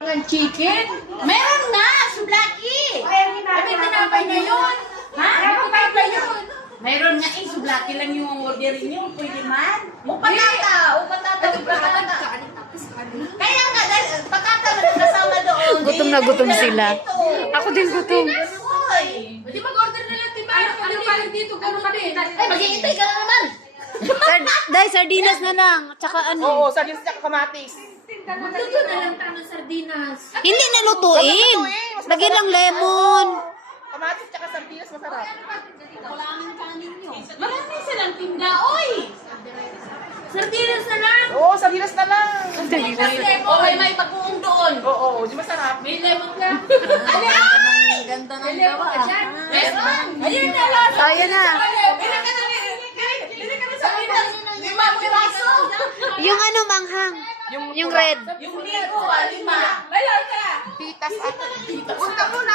Ang chicken? Meron na, sublaki. Sabi tinapay na yun. Ha? Tinapay na yun. Meron nga eh, sublaki lang yung orderin nyo. Pwede man. O patata, patata. Kaya nga, dahil patata na kasama doon. Gutom na gutom sila. Ako din gutom. Di mag-order na lang, Tiba. Ano pa dito? Ganun din. Ay, mag-iintay ka na naman. Dahil sardinas na lang. Tsaka ano. Oo, sardinas at kamatis. Magluto na lang tayo ng sardinas. Hindi nalutuin. Lagyan lang lemon. Kamatis at sardinas masarap. Marami silang tinda, oy. Sardinas na lang. Oo, sardinas na lang. Okay, may pag-uong doon. Oo, di masarap. May lemon ka. Ay! Ganda May lemon ka dyan. Meron. Ayun na lang. Ayan na. Bilang ka na, bilang ka na sa pitas. 5 piraso. Yung ano, manghang. Yung red. Yung ligo, 5. Bayaw ka. Pitas at pitas. Punta muna.